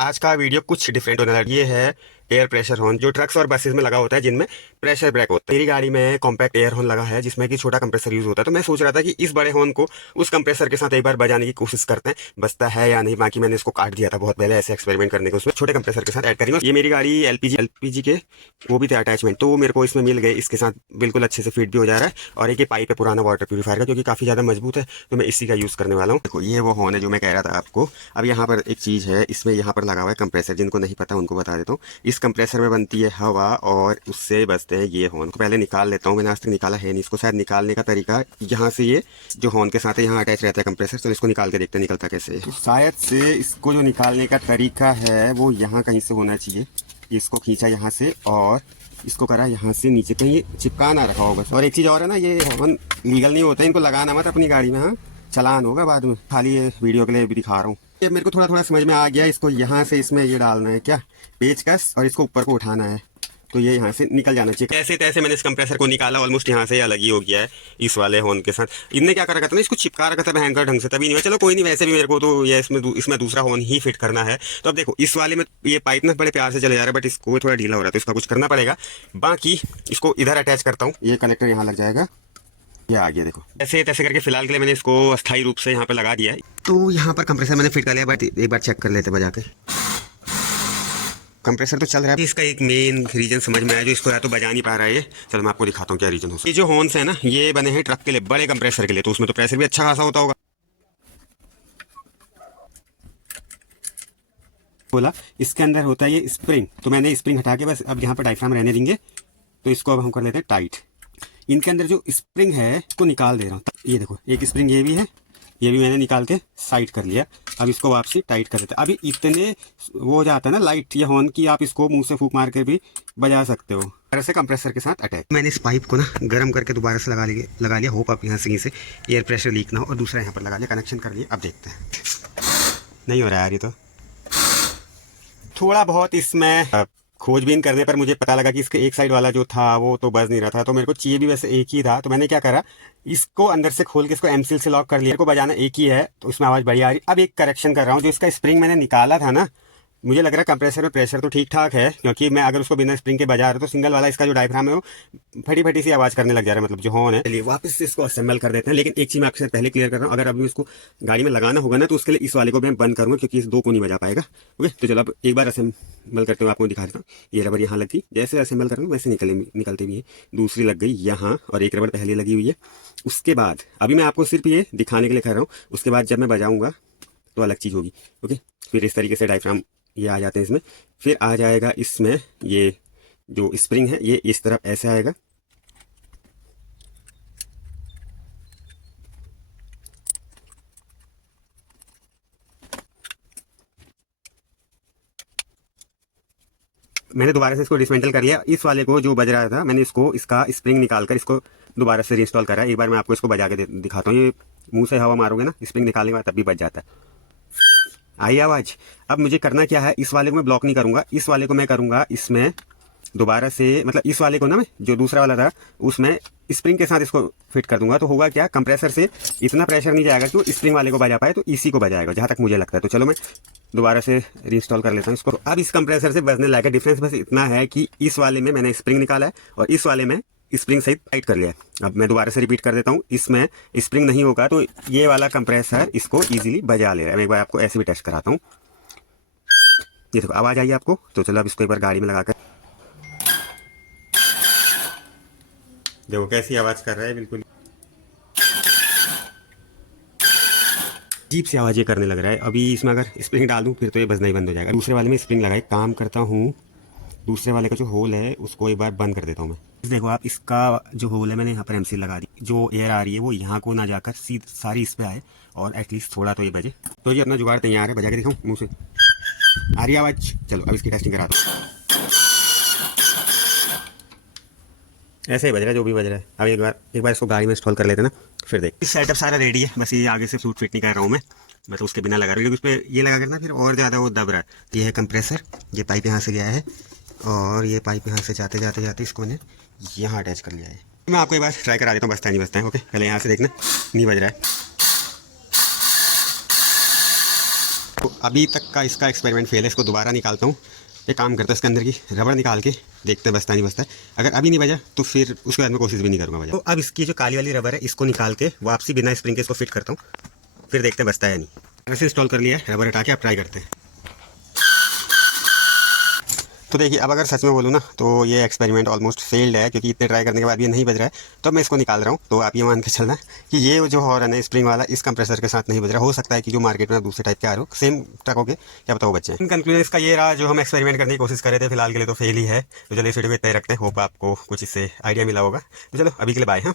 आज का वीडियो कुछ डिफरेंट होने लगा। ये है एयर प्रेशर हॉर्न जो ट्रक्स और बसेस में लगा होता है, जिनमें प्रेशर ब्रेक होता है। मेरी गाड़ी में कॉम्पैक्ट एयर हॉर्न लगा है जिसमें कि छोटा कंप्रेसर यूज होता है। तो मैं सोच रहा था कि इस बड़े हॉर्न को उस कंप्रेसर के साथ एक बार बजाने की कोशिश करते हैं, बजता है या नहीं। बाकी मैंने इसको काट दिया था बहुत पहले ऐसे एक्सपेरिमेंट करने को, उसमें छोटे कंप्रेसर के साथ ऐड करेंगे। ये मेरी गाड़ी एलपीजी के वो भी थे अटैचमेंट, तो वो मेरे को इसमें मिल गए। इसके साथ बिल्कुल अच्छे से फिट भी हो जा रहा है। और एक ये पाइप है पुराना वाटर प्यूरीफायर का, जो कि काफी ज्यादा मजबूत है, तो मैं इसी का यूज करने वाला हूँ। देखो ये वो हॉर्न है जो मैं कह रहा था आपको। अब यहाँ पर एक चीज है, इसमें यहाँ पर लगा हुआ है कंप्रेसर। जिनको नहीं पता उनको बता देता हूँ। इस कंप्रेसर में बनती है हवा और उससे बजते हैं ये हॉर्न। को पहले निकाल लेता हूँ, मैंने आज तक निकाला है नहीं इसको। शायद निकालने का तरीका यहाँ से, ये जो हॉर्न के साथ है यहाँ अटैच रहता है कंप्रेसर, तो इसको निकाल के देखते हैं निकलता कैसे है। तो शायद से इसको जो निकालने का तरीका है वो यहाँ कहीं से होना चाहिए। इसको खींचा यहाँ से और इसको करा यहाँ से नीचे, कहीं चिपका ना रखा हो बस। और एक चीज़ और है ना, ये हॉर्न लीगल नहीं होता है, इनको लगाना मत अपनी गाड़ी में। हाँ, चलान होगा बाद में। खाली ये वीडियो के लिए भी दिखा रहा हूँ। ये मेरे को थोड़ा थोड़ा समझ में आ गया। इसको यहाँ से इसमें ये डालना है क्या, पेचकस, और इसको ऊपर को उठाना है, तो ये यहाँ से निकल जाना चाहिए। कैसे तैसे मैंने इस कंप्रेसर को निकाला। ऑलमोस्ट यहाँ से अलग ही हो गया है इस वाले हॉर्न के साथ। इनने क्या कर रखा था ना, इसको चिपका रखा था भयंकर ढंग से, तभी नहीं हुआ। चलो कोई नहीं, वैसे भी मेरे को तो ये इसमें दूसरा हॉर्न ही फिट करना है। तो अब देखो इस वाले में ये पाइप ना बड़े प्यार से चले जा रहा है, बट इसको थोड़ा ढीला हो रहा है, तो इसका कुछ करना पड़ेगा। बाकी इसको इधर अटैच करता हूँ। ये कनेक्टर यहाँ लग जाएगा, ये आ गया। देखो ऐसे तैसे करके फिलहाल के लिए मैंने इसको अस्थायी रूप से यहाँ पे लगा दिया है। तो यहाँ पर कंप्रेसर मैंने फिट कर लिया, बट एक बार चेक कर लेते बजा के। कंप्रेसर तो चल रहा है। इसका एक मेन रीजन समझ में आया, जो इसको या तो बजा नहीं पा रहा है ये। चलो मैं आपको दिखाता हूँ क्या रीजन हो सकता है। ये जो हॉर्न्स है ना, ये बने हैं ट्रक के लिए, बड़े कंप्रेसर के लिए, तो उसमें तो प्रेशर भी अच्छा खासा होता होगा। बोला इसके अंदर होता है ये स्प्रिंग, तो मैंने स्प्रिंग हटा के बस अब यहाँ पर डायफ्राम रहने देंगे। तो इसको अब हम कर लेते हैं टाइट। इनके अंदर जो स्प्रिंग है इसको निकाल दे रहा हूँ। ये देखो एक स्प्रिंग ये भी है, ये भी मैंने निकाल के साइड कर लिया। अब इसको वापसी टाइट कर देते हैं। अभी इतने वो हो जाता है ना लाइट ये हॉर्न की, आप इसको मुंह से फूंक मार के भी बजा सकते हो। तरह से कंप्रेसर के साथ अटैच। मैंने इस पाइप को ना गर्म करके दोबारा से लगा लिया। होप आप यहाँ से एयर प्रेशर लीक ना हो। और दूसरा यहाँ पर लगा लिया, कनेक्शन कर लिया। अब देखते हैं। नहीं हो रहा है यार ये तो। थोड़ा बहुत इसमें खोजबीन करने पर मुझे पता लगा कि इसके एक साइड वाला जो था वो तो बज नहीं रहा था, तो मेरे को चाहिए भी वैसे एक ही था। तो मैंने क्या करा, इसको अंदर से खोल के इसको एमसील से लॉक कर लिया। को बजाना एक ही है तो इसमें आवाज़ बढ़िया आ रही। अब एक करेक्शन कर रहा हूँ, जो इसका स्प्रिंग मैंने निकाला था ना, मुझे लग रहा है कंप्रेसर में प्रेशर तो ठीक ठाक है, क्योंकि मैं अगर उसको बिना स्प्रिंग के बजा रहा हूँ तो सिंगल वाला इसका जो डायफ्राम है वो फटी फटी सी आवाज़ करने लग जा रहा है, मतलब जो हॉर्न है। चलिए वापस से इसको असेंबल कर देते हैं। लेकिन एक चीज़ मैं आपसे पहले क्लियर कर रहा हूँ, अगर अभी इसको गाड़ी में लगाना होगा ना, तो उसके लिए इस वाले को मैं बंद करूँगा, क्योंकि इस दो को नहीं बजा पाएगा। ओके, तो चलो अब एक बार असेंबल करते हुए आपको दिखा देता हूँ। ये रबर यहाँ लगी, जैसे असेंबल करूँगा वैसे निकलते भी है। दूसरी लग गई यहाँ, और एक रबर पहले लगी हुई है। उसके बाद अभी मैं आपको सिर्फ ये दिखाने के लिए कर रहा हूँ, उसके बाद जब मैं बजाऊँगा तो अलग चीज़ होगी। ओके, फिर इस तरीके से डायफ्राम ये आ जाते हैं इसमें। फिर आ जाएगा इसमें ये जो स्प्रिंग है, ये इस तरफ ऐसे आएगा। मैंने दोबारा से इसको डिसमेंटल कर लिया। इस वाले को जो बज रहा था, मैंने इसको इसका स्प्रिंग निकाल कर इसको दोबारा से रीइंस्टॉल करा। एक बार मैं आपको इसको बजा के दिखाता हूँ। ये मुंह से हवा मारोगे ना स्प्रिंग निकालने के बाद, तब भी बज जाता है। आई आवाज़। अब मुझे करना क्या है, इस वाले को मैं ब्लॉक नहीं करूँगा, इस वाले को मैं करूँगा इसमें दोबारा से, मतलब इस वाले को ना मैं जो दूसरा वाला था उसमें स्प्रिंग के साथ इसको फिट कर दूंगा। तो होगा क्या, कंप्रेसर से इतना प्रेशर नहीं जाएगा कि स्प्रिंग वाले को बजा पाए, तो इसी को बजाएगा जहाँ तक मुझे लगता है। तो चलो मैं दोबारा से रीइंस्टॉल कर लेता हूँ इसको। अब इस कंप्रेसर से बजने लायक डिफरेंस बस इतना है कि इस वाले में मैंने स्प्रिंग निकाला है और इस वाले में स्प्रिंग सहित टाइट कर लिया है। अब मैं दोबारा से रिपीट कर देता हूँ। इसमें स्प्रिंग नहीं होगा तो ये वाला कंप्रेसर इसको ईजिली बजा ले रहा है। मैं एक बार आपको ऐसे भी टेस्ट कराता हूँ। ये देखो आवाज़ आई आपको। तो चलो अब इसको एक बार गाड़ी में लगाकर देखो कैसी आवाज़ कर रहा है। बिल्कुल अजीब सी आवाज़ ये करने लग रहा है। अभी इसमें अगर स्प्रिंग डाल दूँ फिर तो ये बजना ही बंद हो जाएगा। दूसरे वाले में स्प्रिंग लगाए काम करता हूँ। दूसरे वाले का जो होल है उसको एक बार बंद कर देता हूँ मैं। देखो आप, इसका जो होल है मैंने यहाँ पर एमसी लगा दी। जो एयर आ रही है वो यहाँ को ना जाकर सीधी सारी इस पे आए और एटलीस्ट थोड़ा तो ये बजे। तो ये अपना जुगाड़ तैयार है, बजा के दिखाऊँ मुँह से आ रही आवाज़। चलो अब इसकी टेस्टिंग कराता हूँ। ऐसे ही बज रहा है जो भी बज रहा है। अब एक बार इसको गाड़ी में इंस्टॉल कर लेते ना, फिर देख। इस सेटअप सारा रेडी है, बस ये आगे से सूट फिट नहीं कर रहा हूँ मैं तो उसके बिना लगा रहा हूँ, क्योंकि उस पर ये लगा करना फिर और ज़्यादा वो दब रहा है। ये है कंप्रेसर, ये पाइप यहाँ से गया है और ये पाइप यहाँ से जाते जाते इसको मैंने यहाँ अटैच कर लिया है। मैं आपको एक बार ट्राई करा देता हूँ, बजता है नहीं बजता है। ओके, पहले यहाँ से देखना, नहीं बज रहा है। तो अभी तक का इसका एक्सपेरिमेंट फेल है, इसको दोबारा निकालता हूँ। एक काम करता है, इसके अंदर की रबड़ निकाल के देखते हैं बजता नहीं बजता है। अगर अभी नहीं बजा तो फिर उसके बाद में कोशिश भी नहीं करूँगा बजा। तो अब इसकी जो काली वाली रबड़ है इसको निकाल के वापसी बिना स्प्रिंग के इसको फिट करता हूँ, फिर देखते हैं बजता है या नहीं। ऐसे इंस्टॉल कर लिया है, रबड़ हटा के आप ट्राई करते हैं। तो देखिए अब अगर सच में बोलूँ ना तो ये एक्सपेरिमेंट ऑलमोस्ट फेल्ड है, क्योंकि इतने ट्राई करने के बाद भी ये नहीं बज रहा है। तो मैं इसको निकाल रहा हूँ। तो आप ये मान के चलना कि ये जो हॉर्न है स्प्रिंग वाला इस कंप्रेसर के साथ नहीं बज रहा। हो सकता है कि जो मार्केट में दूसरे टाइप के आ रहे हो सेम ट्रकों के, क्या बताओ बच्चे। इन कंक्लूजन इसका ये रहा, जो हम एक्सपेरिमेंट करने की कोशिश कर रहे थे फिलहाल के लिए तो फेल ही है। तो चलिए इस वीडियो को इतना ही रखते हैं। होप आपको कुछ इससे आइडिया मिला होगा। तो चलो अभी के लिए बाय। हाँ।